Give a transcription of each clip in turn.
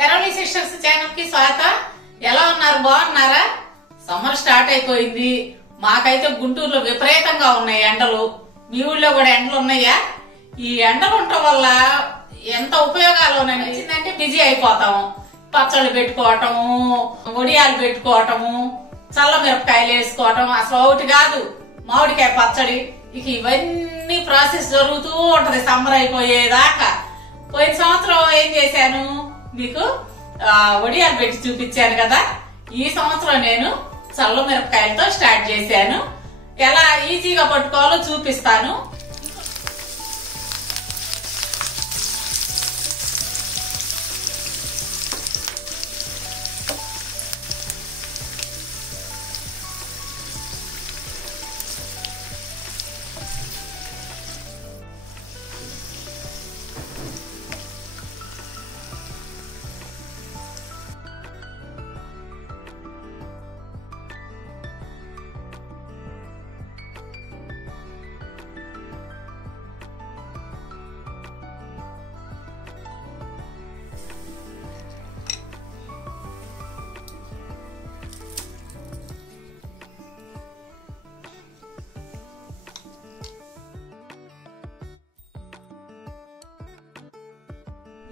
తెరవలి sisters channel కి స్వాగతం. ఎలా ఉన్నారు? బాగున్నారా? సమ్మర్ స్టార్ట్ అయిపోయింది. మాకైతే గుంటూరులో విపరీతంగా ఉన్నాయి ఎండలు. మీ ఊళ్ళో కూడా ఎండలు ఉన్నాయా? ఈ ఎండలు ఉండటం వల్ల ఎంత ఉపయోగాలు వచ్చిందంటే బిజీ అయిపోతాము. పచ్చళ్ళు పెట్టుకోవటము, వడియాలు పెట్టుకోవటము, చల్ల మిరపకాయలు వేసుకోవటం, అసలు ఒకటి కాదు మామిడికాయ పచ్చడి. ఇక ఇవన్నీ ప్రాసెస్ జరుగుతూ ఉంటది సమ్మర్ అయిపోయేదాకా. పోయిన సంవత్సరం ఏం చేశాను మీకు వడియాలు పెట్టి చూపించాను కదా. ఈ సంవత్సరం నేను చల్ల మిరపకాయలతో స్టార్ట్ చేశాను. ఎలా ఈజీగా పట్టుకోవాలో చూపిస్తాను.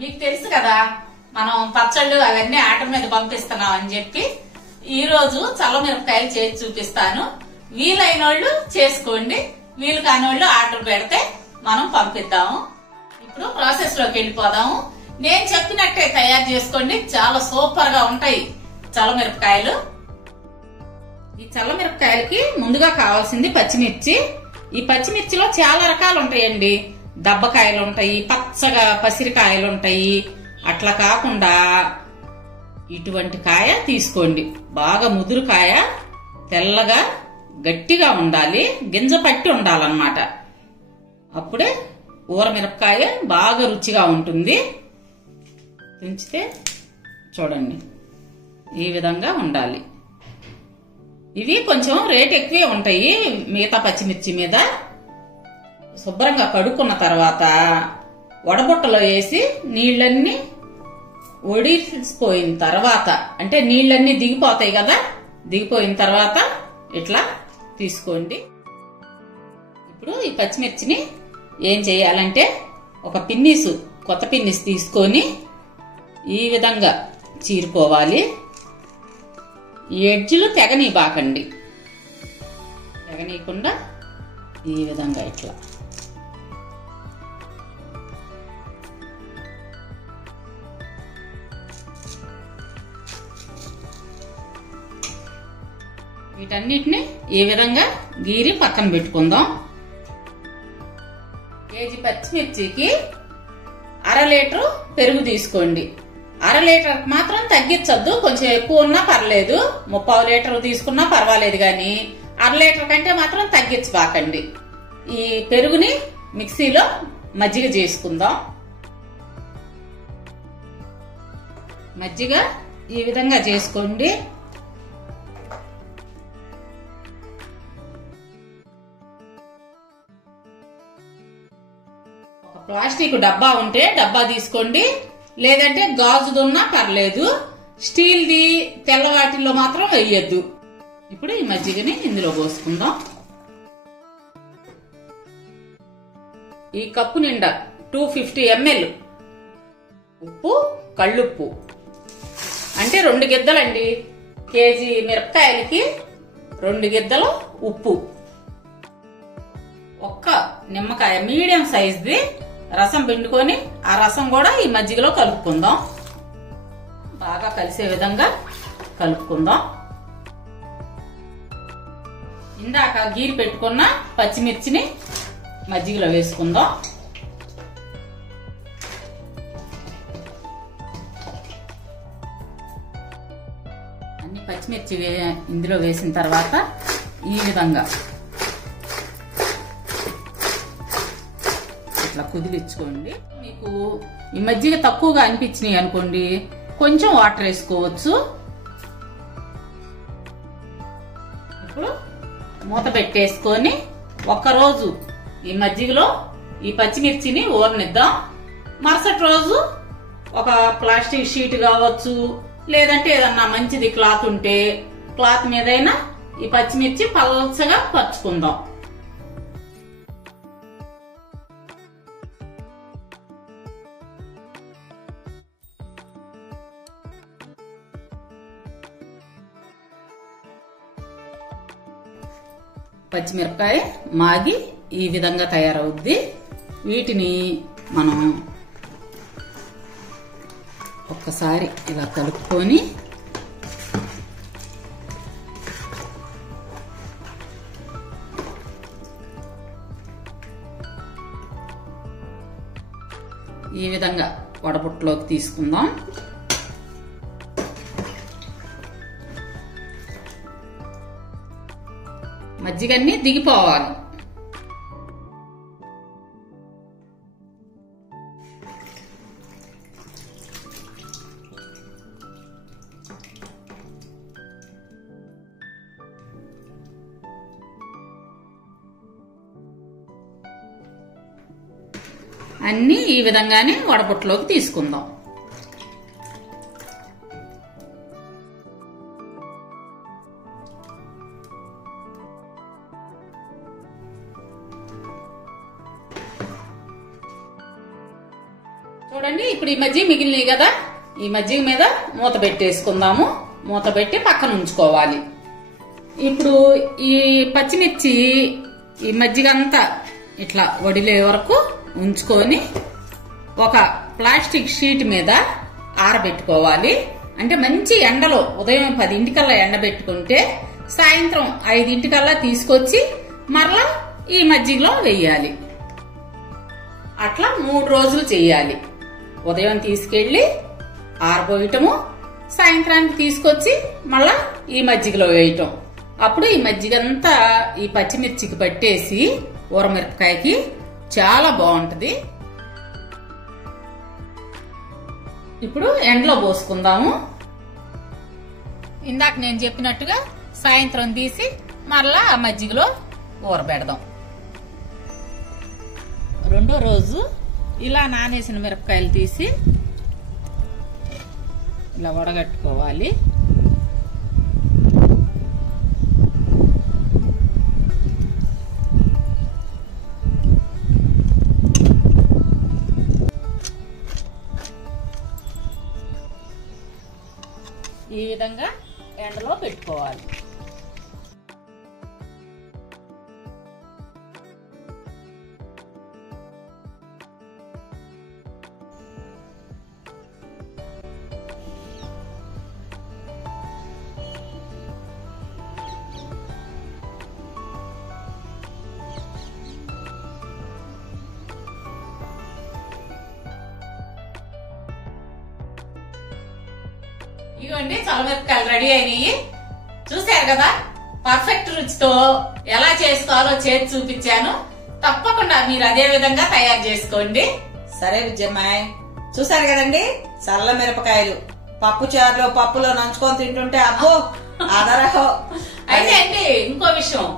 మీకు తెలుసు కదా మనం పచ్చళ్ళు అవన్నీ ఆర్డర్ మీద పంపిస్తున్నాం అని చెప్పి ఈ రోజు చల్ల మిరపకాయలు చేసి చూపిస్తాను. వీలైన వాళ్ళు చేసుకోండి, వీలు కాని వాళ్ళు ఆర్డర్ పెడితే మనం పంపిద్దాము. ఇప్పుడు ప్రాసెస్ లోకి వెళ్ళిపోదాము. నేను చెప్పినట్టే తయారు చేసుకోండి, చాలా సూపర్ గా ఉంటాయి చల్ల మిరపకాయలు. ఈ చల్ల మిరపకాయలకి ముందుగా కావాల్సింది పచ్చిమిర్చి. ఈ పచ్చిమిర్చిలో చాలా రకాలు ఉంటాయండి. దబ్బకాయలు ఉంటాయి, పచ్చగా పసిరికాయలు ఉంటాయి. అట్లా కాకుండా ఇటువంటి కాయ తీసుకోండి. బాగా ముదురు కాయ, తెల్లగా గట్టిగా ఉండాలి, గింజ పట్టి ఉండాలన్నమాట. అప్పుడే ఊర మిరపకాయ బాగా రుచిగా ఉంటుంది. పెంచితే చూడండి ఈ విధంగా ఉండాలి. ఇవి కొంచెం రేట్ ఎక్కువే ఉంటాయి మిగతా పచ్చిమిర్చి మీద. శుభ్రంగా కడుక్కున్న తర్వాత వడబుట్టలో వేసి నీళ్ళన్నీ ఒడిసిపోయిన తర్వాత, అంటే నీళ్ళన్నీ దిగిపోతాయి కదా, దిగిపోయిన తర్వాత ఇట్లా తీసుకోండి. ఇప్పుడు ఈ పచ్చిమిర్చిని ఏం చేయాలంటే ఒక పిన్నీసు, కొత్త పిన్నీసు తీసుకొని ఈ విధంగా చీరుకోవాలి. ఈ ఎడ్జులు తెగనీయబాకండి, తెగనీయకుండా ఈ విధంగా ఇట్లా వీటన్నిటిని ఈ విధంగా గీరి పక్కన పెట్టుకుందాం. కేజీ పచ్చిమిర్చికి 1/2 లీటరు పెరుగు తీసుకోండి. 1/2 లీటర్ మాత్రం తగ్గించద్దు, కొంచెం ఎక్కువ ఉన్నా పర్లేదు. 3/4 లీటర్ తీసుకున్నా పర్వాలేదు, కానీ 1/2 లీటర్ కంటే మాత్రం తగ్గించబాకండి. ఈ పెరుగుని మిక్సీలో మజ్జిగ చేసుకుందాం. మజ్జిగ ఈ విధంగా చేసుకోండి. ప్లాస్టిక్ డబ్బా ఉంటే డబ్బా తీసుకోండి, లేదంటే గాజుదున్నా పర్లేదు. స్టీల్ది తెల్లవాటిల్లో మాత్రం వేయద్దు. ఇప్పుడు ఈ మజ్జిగని ఇందులో పోసుకుందాం. ఈ కప్పు నిండా 250 ml ఉప్పు, కళ్ళుప్పు, అంటే 2 గిద్దలండి. కేజీ మిరపకాయలకి 2 గిద్దలు ఉప్పు, ఒక్క నిమ్మకాయ మీడియం సైజ్ది రసం పిండుకొని ఆ రసం కూడా ఈ మజ్జిగలో కలుపుకుందాం. బాగా కలిసే విధంగా కలుపుకుందాం. ఇందాక గీరి పెట్టుకున్న పచ్చిమిర్చిని మజ్జిగలో వేసుకుందాం. అన్ని పచ్చిమిర్చి ఇందులో వేసిన తర్వాత ఈ విధంగా ఇట్లా కుదిలించుకోండి. మీకు ఈ మజ్జిగ తక్కువగా అనిపించినాయి అనుకోండి, కొంచెం వాటర్ వేసుకోవచ్చు. ఇప్పుడు మూత పెట్టేసుకొని ఒక్కరోజు ఈ మజ్జిగలో ఈ పచ్చిమిర్చిని ఊరనిద్దాం. మరుసటి రోజు ఒక ప్లాస్టిక్ షీట్ కావచ్చు, లేదంటే ఏదన్నా మంచిది క్లాత్ ఉంటే క్లాత్ మీదైనా ఈ పచ్చిమిర్చి పల్చగా పరుచుకుందాం. పచ్చిమిరపకాయ మాగి ఈ విధంగా తయారవుద్ది. వీటిని మనం ఒక్కసారి ఇలా కలుపుకొని ఈ విధంగా వడబుట్టలోకి తీసుకుందాం. మజ్జిగన్నీ దిగిపోవాలి. అన్నీ ఈ విధంగానే వడబుట్టలోకి తీసుకుందాం. చూడండి, ఇప్పుడు ఈ మజ్జిగ మిగిలినవి కదా, ఈ మజ్జిగ మీద మూత పెట్టేసుకుందాము. మూత పెట్టి పక్కన ఉంచుకోవాలి. ఇప్పుడు ఈ పచ్చిమిర్చి ఈ మజ్జిగ అంతా ఇట్లా వడిలే వరకు ఉంచుకొని ఒక ప్లాస్టిక్ షీట్ మీద ఆరబెట్టుకోవాలి. అంటే మంచి ఎండలో ఉదయం 10 ఎండబెట్టుకుంటే సాయంత్రం 5 తీసుకొచ్చి మరలా ఈ మజ్జిగలో వెయ్యాలి. అట్లా 3 రోజులు చెయ్యాలి. ఉదయం తీసుకెళ్లి ఆరబోయటము, సాయంత్రానికి తీసుకొచ్చి మళ్ళా ఈ మజ్జిగలో వేయటం. అప్పుడు ఈ మజ్జిగంతా ఈ పచ్చిమిర్చికి పట్టేసి ఊరమిరపకాయకి చాలా బాగుంటది. ఇప్పుడు ఎండలో పోసుకుందాము. ఇందాక నేను చెప్పినట్టుగా సాయంత్రం తీసి మరలా ఆ మజ్జిగలో ఊరబెడదాం. రెండో రోజు ఇలా నానేసిన మిరపకాయలు తీసి ఇలా వడగట్టుకోవాలి. ఈ విధంగా ఎండలో పెట్టుకోవాలి. ఇదిగోండి, చల్లమిరపకాయలు రెడీ అయినాయి. చూశారు కదా, పర్ఫెక్ట్ రుచితో ఎలా చేసుకోవాలో చేసి చూపించాను. తప్పకుండా మీరు అదే విధంగా తయారు చేసుకోండి. సరే విజయమ్మాయ్, చూసారు కదండి, చల్ల మిరపకాయలు పప్పు చారులో పప్పులో నంచుకొని తింటుంటే అబ్బో ఆదరహో. అయితే అండి ఇంకో విషయం,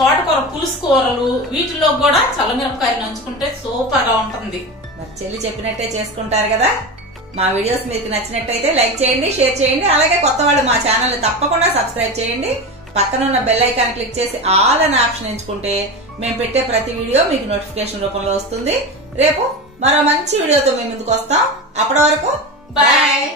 తోటకూర పులుసు కూరలు వీటిలో కూడా చల్లమిరపకాయలు నంచుకుంటే సూపర్ గా ఉంటుంది. మరి చెల్లి చెప్పినట్టే చేసుకుంటారు కదా. మా వీడియోస్ మీకు నచ్చినట్టయితే లైక్ చేయండి, షేర్ చేయండి. అలాగే కొత్త వాళ్ళు మా ఛానల్ ని తప్పకుండా సబ్స్క్రైబ్ చేయండి. పక్కన ఉన్న బెల్ ఐకాన్ క్లిక్ చేసి ఆల్ అనే ఆప్షన్ ఎంచుకుంటే మేము పెట్టే ప్రతి వీడియో మీకు నోటిఫికేషన్ రూపంలో వస్తుంది. రేపు మరో మంచి వీడియోతో మేము ముందుకు వస్తాం. అప్పటి వరకు బాయ్.